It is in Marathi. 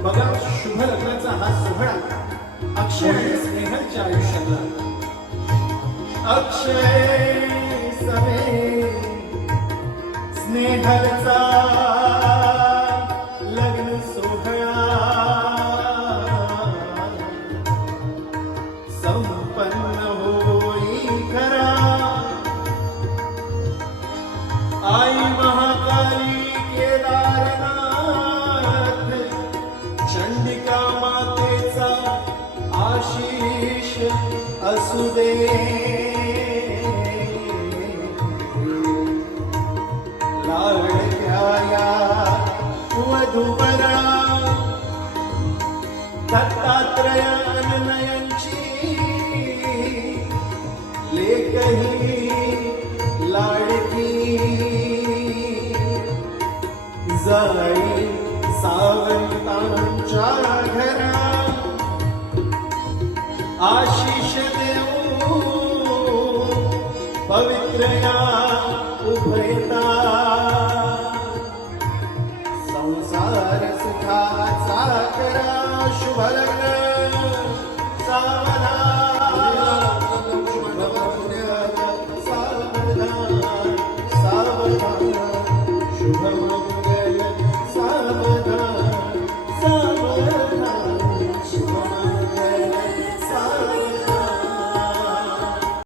बघा शुभ लग्नाचा हा सोहळा अक्षय आणि स्नेहलच्या आयुष्यातला. अक्षय सवे स्नेहलचा लग्न सोहळा. संपन्न होई खरा. आई महाकाली आशीष असू दे. लाडक्या या वधूवरा दत्तात्रयानयनची लेकही लाडकी. जाई सावंतांच्या आशिष देऊ पवित्रया उभयता. संसार सुखाचा करा शुभरंग